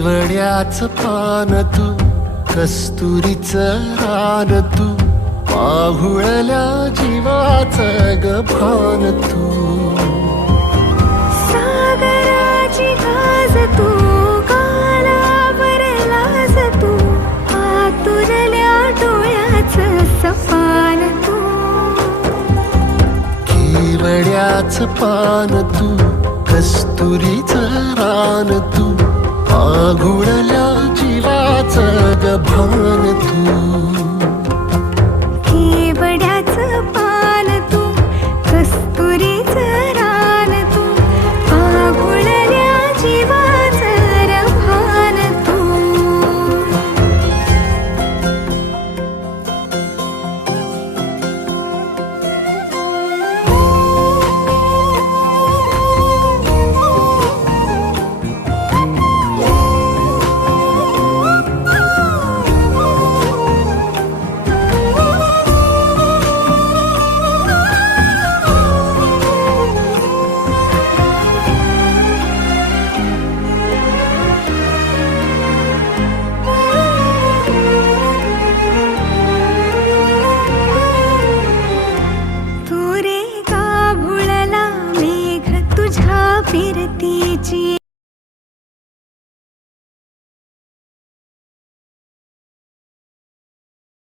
केवड्याच पान तू, कस्तुरीचं रान तू, पाहुळल्या जीवाचं गभान तू. सागराची गाज तू, कालावर लाज तू, आतुरल्या डोळ्याचं सपान तू. केवड्याच पान तू, कस्तुरीचं रान तू, पाघुळल्या जीवाचं गभान तू. केवड्याचं पान तू, कस्तुरीचं रान तू, पागुळल्या जीवाचं रभान तू. तुझ्या फिरतीची